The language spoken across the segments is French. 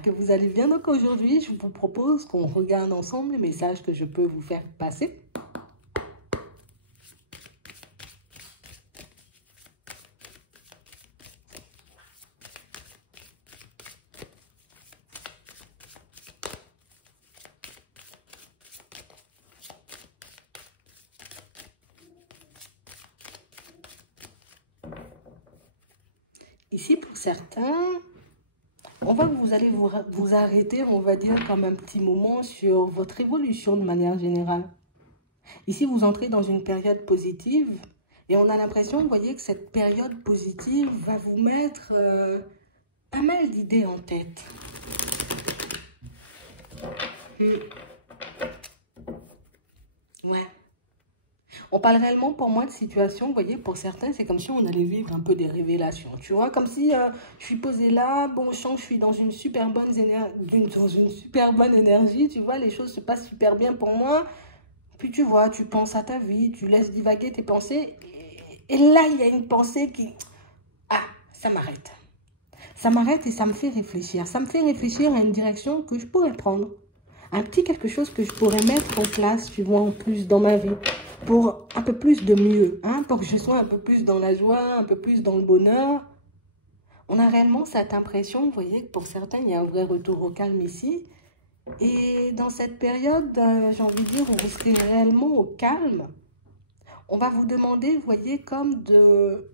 j'espère que vous allez bien. Donc aujourd'hui, je vous propose qu'on regarde ensemble les messages que je peux vous faire passer. Ici, pour certains, on voit que vous allez vous arrêter, on va dire, comme un petit moment sur votre évolution de manière générale. Ici, vous entrez dans une période positive et on a l'impression, vous voyez, que cette période positive va vous mettre pas mal d'idées en tête. Ouais. On parle réellement pour moi de situation, vous voyez, pour certains, c'est comme si on allait vivre un peu des révélations, tu vois, comme si je suis posée là, bon, je sens que je suis dans une super bonne énergie, tu vois, les choses se passent super bien pour moi, puis tu vois, tu penses à ta vie, tu laisses divaguer tes pensées, et là, il y a une pensée qui, ah, ça m'arrête. Ça m'arrête et ça me fait réfléchir. Ça me fait réfléchir à une direction que je pourrais prendre. Un petit quelque chose que je pourrais mettre en place, tu vois, en plus dans ma vie. Pour un peu plus de mieux, hein, pour que je sois un peu plus dans la joie, un peu plus dans le bonheur. On a réellement cette impression, vous voyez, que pour certains, il y a un vrai retour au calme ici. Et dans cette période, j'ai envie de dire, où vous serez réellement au calme, on va vous demander, vous voyez, comme de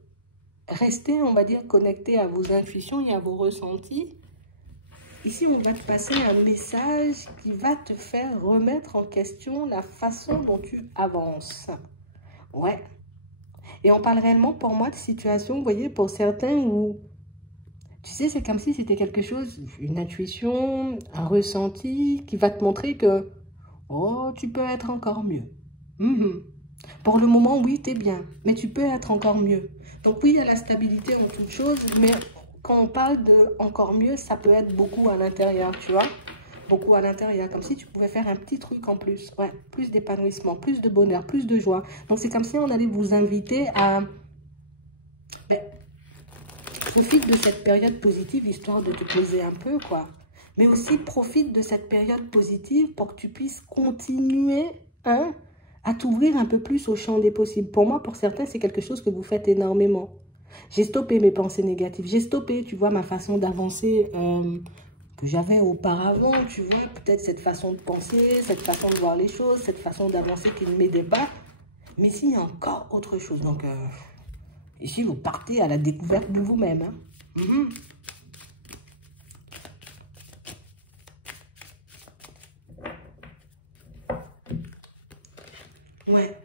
rester, on va dire, connecté à vos intuitions et à vos ressentis. Ici, on va te passer un message qui va te faire remettre en question la façon dont tu avances. Ouais. Et on parle réellement, pour moi, de situation, vous voyez, pour certains où, tu sais, c'est comme si c'était quelque chose, une intuition, un ressenti qui va te montrer que, oh, tu peux être encore mieux. Pour le moment, oui, tu es bien, mais tu peux être encore mieux. Donc oui, il y a la stabilité en toute chose, mais quand on parle de encore mieux, ça peut être beaucoup à l'intérieur, tu vois. Beaucoup à l'intérieur, comme si tu pouvais faire un petit truc en plus. Ouais, plus d'épanouissement, plus de bonheur, plus de joie. Donc c'est comme si on allait vous inviter à... Ben, profite de cette période positive, histoire de te poser un peu, quoi. Mais aussi profite de cette période positive pour que tu puisses continuer, hein, à t'ouvrir un peu plus au champ des possibles. Pour moi, pour certains, c'est quelque chose que vous faites énormément. J'ai stoppé mes pensées négatives. J'ai stoppé, tu vois, ma façon d'avancer que j'avais auparavant. Tu vois, peut-être cette façon de penser, cette façon de voir les choses, cette façon d'avancer qui ne m'aidait pas. Mais s'il y a encore autre chose. Donc, ici, vous partez à la découverte de vous-même. Hein. Ouais.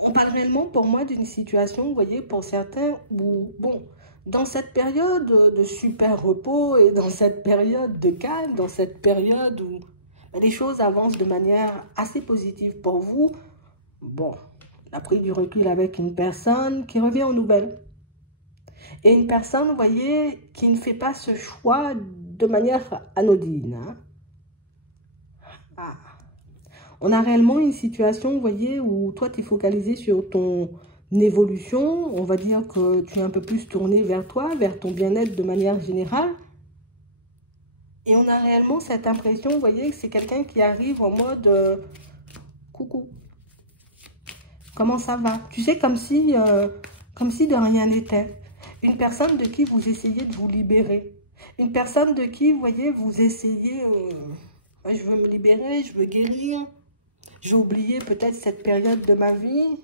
On parle réellement pour moi d'une situation, vous voyez, pour certains où, bon, dans cette période de super repos et dans cette période de calme, dans cette période où les choses avancent de manière assez positive pour vous, bon, on a pris du recul avec une personne qui revient aux nouvelles. Et une personne, vous voyez, qui ne fait pas ce choix de manière anodine. Hein. Ah. On a réellement une situation, vous voyez, où toi, tu es focalisé sur ton évolution. On va dire que tu es un peu plus tourné vers toi, vers ton bien-être de manière générale. Et on a réellement cette impression, vous voyez, que c'est quelqu'un qui arrive en mode coucou. Comment ça va? Tu sais, comme si de rien n'était. Une personne de qui vous essayez de vous libérer. Une personne de qui, vous voyez, vous essayez... je veux me libérer, je veux guérir. J'ai oublié peut-être cette période de ma vie.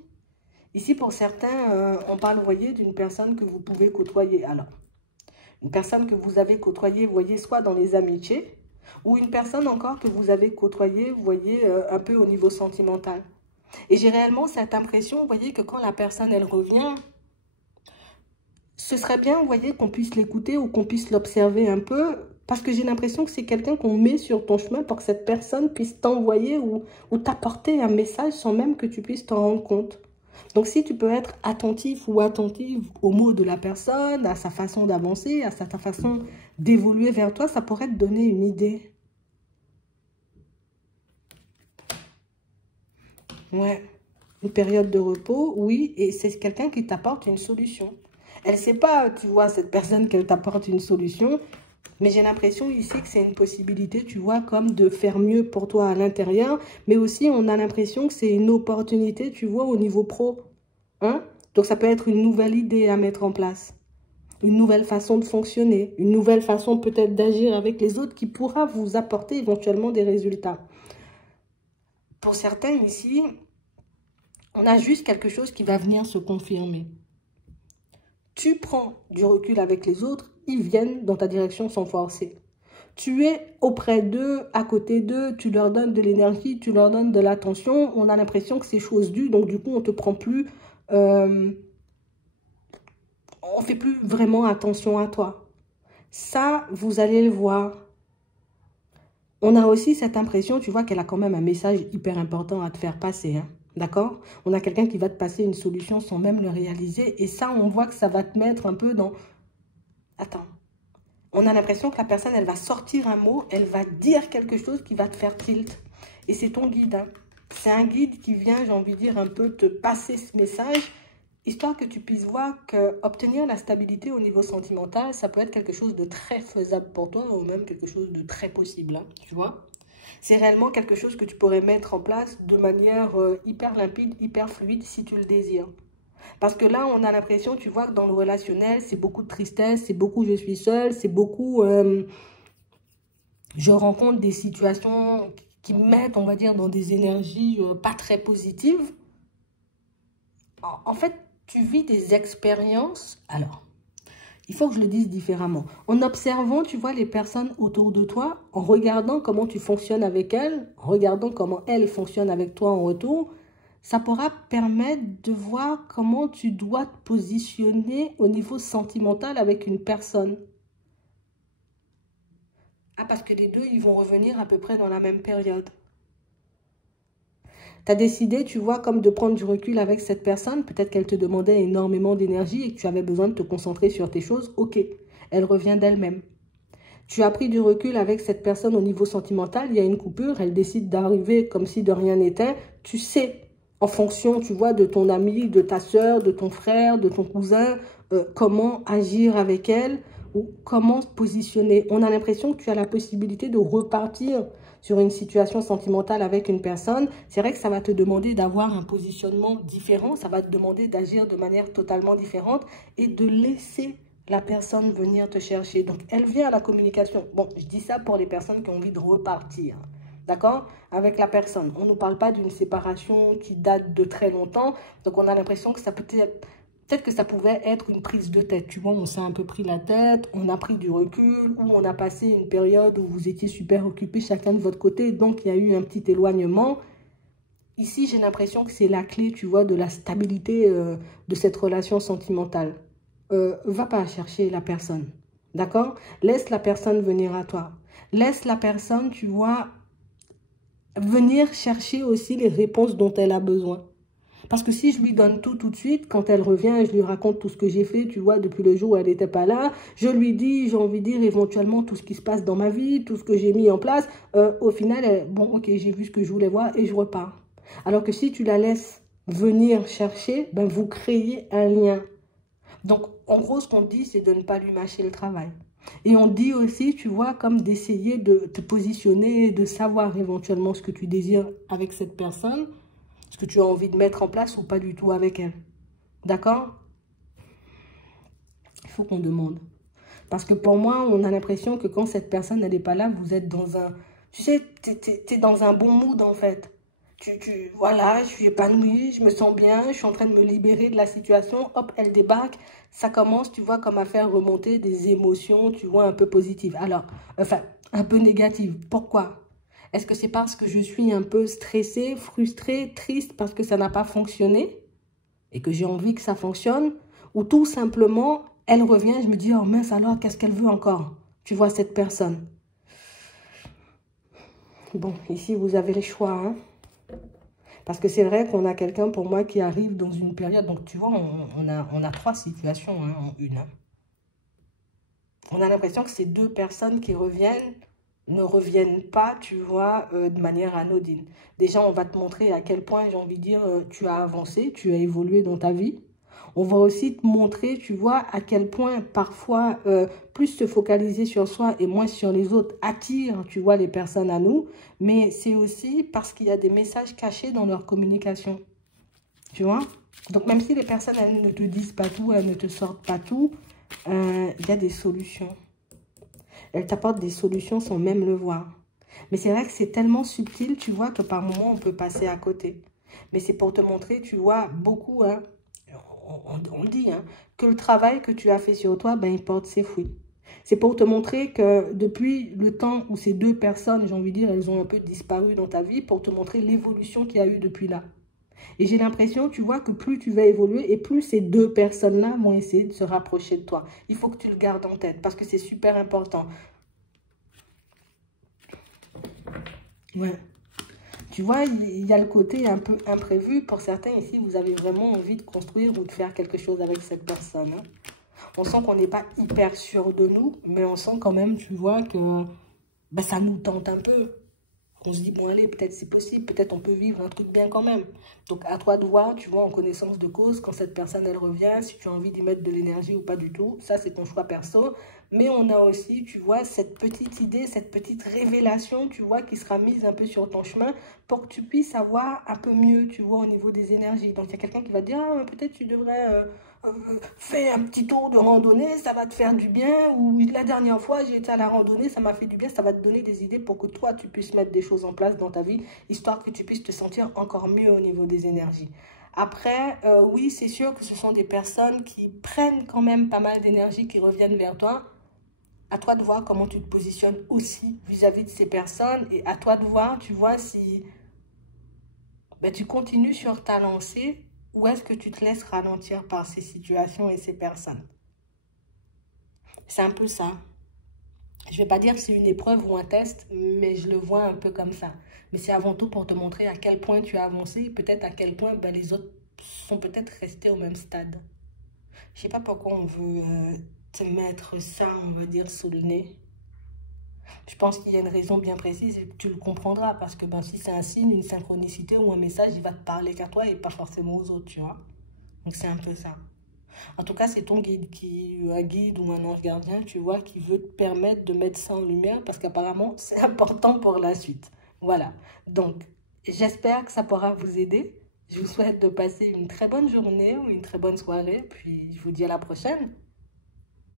Ici, pour certains, on parle, vous voyez, d'une personne que vous pouvez côtoyer. Alors, une personne que vous avez côtoyée, vous voyez, soit dans les amitiés, ou une personne encore que vous avez côtoyée, vous voyez, un peu au niveau sentimental. Et j'ai réellement cette impression, vous voyez, que quand la personne, elle revient, ce serait bien, vous voyez, qu'on puisse l'écouter ou qu'on puisse l'observer un peu, parce que j'ai l'impression que c'est quelqu'un qu'on met sur ton chemin pour que cette personne puisse t'envoyer ou t'apporter un message sans même que tu puisses t'en rendre compte. Donc, si tu peux être attentif ou attentive aux mots de la personne, à sa façon d'avancer, à sa façon d'évoluer vers toi, ça pourrait te donner une idée. Ouais, une période de repos, oui, et c'est quelqu'un qui t'apporte une solution. Elle ne sait pas, tu vois, cette personne qu'elle t'apporte une solution, Mais j'ai l'impression ici que c'est une possibilité, tu vois, comme de faire mieux pour toi à l'intérieur. Mais aussi, on a l'impression que c'est une opportunité, tu vois, au niveau pro. Hein? Donc, ça peut être une nouvelle idée à mettre en place. Une nouvelle façon de fonctionner. Une nouvelle façon peut-être d'agir avec les autres qui pourra vous apporter éventuellement des résultats. Pour certains ici, on a juste quelque chose qui va venir se confirmer. Tu prends du recul avec les autres, ils viennent dans ta direction sans forcer. Tu es auprès d'eux, à côté d'eux, tu leur donnes de l'énergie, tu leur donnes de l'attention. On a l'impression que c'est chose due, donc du coup, on ne te prend plus, on ne fait plus vraiment attention à toi. Ça, vous allez le voir. On a aussi cette impression, tu vois, qu'elle a quand même un message hyper important à te faire passer, hein. D'accord? On a quelqu'un qui va te passer une solution sans même le réaliser. Et ça, on voit que ça va te mettre un peu dans... Attends. On a l'impression que la personne, elle va sortir un mot, elle va dire quelque chose qui va te faire tilt. Et c'est ton guide, hein. C'est un guide qui vient, j'ai envie de dire, un peu te passer ce message, histoire que tu puisses voir qu'obtenir la stabilité au niveau sentimental, ça peut être quelque chose de très faisable pour toi, ou même quelque chose de très possible, hein, tu vois. C'est réellement quelque chose que tu pourrais mettre en place de manière hyper limpide, hyper fluide, si tu le désires. Parce que là, on a l'impression, tu vois, que dans le relationnel, c'est beaucoup de tristesse, c'est beaucoup je suis seule, c'est beaucoup je rencontre des situations qui me mettent, on va dire, dans des énergies pas très positives. En fait, tu vis des expériences. Alors, il faut que je le dise différemment. En observant, tu vois, les personnes autour de toi, en regardant comment tu fonctionnes avec elles, en regardant comment elles fonctionnent avec toi en retour, ça pourra permettre de voir comment tu dois te positionner au niveau sentimental avec une personne. Ah, parce que les deux, ils vont revenir à peu près dans la même période. Tu as décidé, tu vois, comme de prendre du recul avec cette personne. Peut-être qu'elle te demandait énormément d'énergie et que tu avais besoin de te concentrer sur tes choses. Ok, elle revient d'elle-même. Tu as pris du recul avec cette personne au niveau sentimental. Il y a une coupure. Elle décide d'arriver comme si de rien n'était. Tu sais, en fonction, tu vois, de ton ami, de ta soeur, de ton frère, de ton cousin, comment agir avec elle ou comment se positionner. On a l'impression que tu as la possibilité de repartir sur une situation sentimentale avec une personne. C'est vrai que ça va te demander d'avoir un positionnement différent. Ça va te demander d'agir de manière totalement différente et de laisser la personne venir te chercher. Donc, elle vient à la communication. Bon, je dis ça pour les personnes qui ont envie de repartir. D'accord? Avec la personne. On ne parle pas d'une séparation qui date de très longtemps. Donc, on a l'impression que ça peut être... Peut-être que ça pouvait être une prise de tête, tu vois, on s'est un peu pris la tête, on a pris du recul, ou on a passé une période où vous étiez super occupés chacun de votre côté, donc il y a eu un petit éloignement. Ici, j'ai l'impression que c'est la clé, tu vois, de la stabilité de cette relation sentimentale. Va pas chercher la personne, d'accord? Laisse la personne venir à toi. Laisse la personne, tu vois, venir chercher aussi les réponses dont elle a besoin. Parce que si je lui donne tout de suite, quand elle revient et je lui raconte tout ce que j'ai fait, tu vois, depuis le jour où elle n'était pas là, je lui dis, j'ai envie de dire éventuellement tout ce qui se passe dans ma vie, tout ce que j'ai mis en place, au final, bon, ok, j'ai vu ce que je voulais voir et je repars. Alors que si tu la laisses venir chercher, ben vous créez un lien. Donc, en gros, ce qu'on dit, c'est de ne pas lui mâcher le travail. Et on dit aussi, tu vois, comme d'essayer de te positionner, de savoir éventuellement ce que tu désires avec cette personne, ce que tu as envie de mettre en place ou pas du tout avec elle. D'accord? Il faut qu'on demande. Parce que pour moi, on a l'impression que quand cette personne n'est pas là, vous êtes dans un... Tu sais, t'es dans un bon mood en fait. Voilà, je suis épanouie, je me sens bien, je suis en train de me libérer de la situation. Hop, elle débarque. Ça commence, tu vois, comme à faire remonter des émotions, tu vois, un peu positives. Alors, enfin, un peu négatives. Pourquoi? Est-ce que c'est parce que je suis un peu stressée, frustrée, triste parce que ça n'a pas fonctionné et que j'ai envie que ça fonctionne? Ou tout simplement, elle revient, je me dis, oh mince alors, qu'est-ce qu'elle veut encore? Tu vois cette personne. Bon, ici, vous avez le choix, hein. Parce que c'est vrai qu'on a quelqu'un, pour moi, qui arrive dans une période. Donc, tu vois, on a trois situations hein, en une. Hein. On a l'impression que ces deux personnes qui reviennent ne reviennent pas, tu vois, de manière anodine. Déjà, on va te montrer à quel point, j'ai envie de dire, tu as avancé, tu as évolué dans ta vie. On va aussi te montrer, tu vois, à quel point parfois, plus se focaliser sur soi et moins sur les autres attire, tu vois, les personnes à nous. Mais c'est aussi parce qu'il y a des messages cachés dans leur communication. Tu vois? Donc, même si les personnes, elles ne te disent pas tout, elles ne te sortent pas tout, il y a des solutions. Elles t'apportent des solutions sans même le voir. Mais c'est vrai que c'est tellement subtil, tu vois, que par moments, on peut passer à côté. Mais c'est pour te montrer, tu vois, beaucoup, hein, on le dit, hein, que le travail que tu as fait sur toi, ben, il porte ses fruits. C'est pour te montrer que depuis le temps où ces deux personnes, j'ai envie de dire, elles ont un peu disparu dans ta vie, pour te montrer l'évolution qu'il y a eu depuis là. Et j'ai l'impression, tu vois, que plus tu vas évoluer et plus ces deux personnes-là vont essayer de se rapprocher de toi. Il faut que tu le gardes en tête parce que c'est super important. Ouais. Tu vois, il y a le côté un peu imprévu. Pour certains ici, vous avez vraiment envie de construire ou de faire quelque chose avec cette personne. Hein. On sent qu'on n'est pas hyper sûr de nous, mais on sent quand même, tu vois, que ben, ça nous tente un peu. On se dit, bon allez, peut-être c'est possible, peut-être on peut vivre un truc bien quand même. Donc à toi de voir, tu vois, en connaissance de cause, quand cette personne, elle revient, si tu as envie d'y mettre de l'énergie ou pas du tout, ça c'est ton choix perso. Mais on a aussi, tu vois, cette petite idée, cette petite révélation, tu vois, qui sera mise un peu sur ton chemin pour que tu puisses avoir un peu mieux, tu vois, au niveau des énergies. Donc il y a quelqu'un qui va te dire, ah, peut-être tu devrais faire un petit tour de randonnée, ça va te faire du bien. Ou la dernière fois, j'ai été à la randonnée, ça m'a fait du bien. Ça va te donner des idées pour que toi, tu puisses mettre des choses en place dans ta vie, histoire que tu puisses te sentir encore mieux au niveau des énergies. Après, oui, c'est sûr que ce sont des personnes qui prennent quand même pas mal d'énergie, qui reviennent vers toi. À toi de voir comment tu te positionnes aussi vis-à-vis de ces personnes. Et à toi de voir, tu vois, si ben, tu continues sur ta lancée ou est-ce que tu te laisses ralentir par ces situations et ces personnes. C'est un peu ça. Je ne vais pas dire que c'est une épreuve ou un test, mais je le vois un peu comme ça. Mais c'est avant tout pour te montrer à quel point tu as avancé, peut-être à quel point ben, les autres sont peut-être restés au même stade. Je ne sais pas pourquoi on veut te mettre ça, on va dire, sous le nez. Je pense qu'il y a une raison bien précise et tu le comprendras parce que ben, si c'est un signe, une synchronicité ou un message, il va te parler qu'à toi et pas forcément aux autres, tu vois. Donc c'est un peu ça. En tout cas, c'est ton guide, un guide ou un ange gardien, tu vois, qui veut te permettre de mettre ça en lumière parce qu'apparemment, c'est important pour la suite. Voilà. Donc, j'espère que ça pourra vous aider. Je vous souhaite de passer une très bonne journée ou une très bonne soirée. Puis, je vous dis à la prochaine.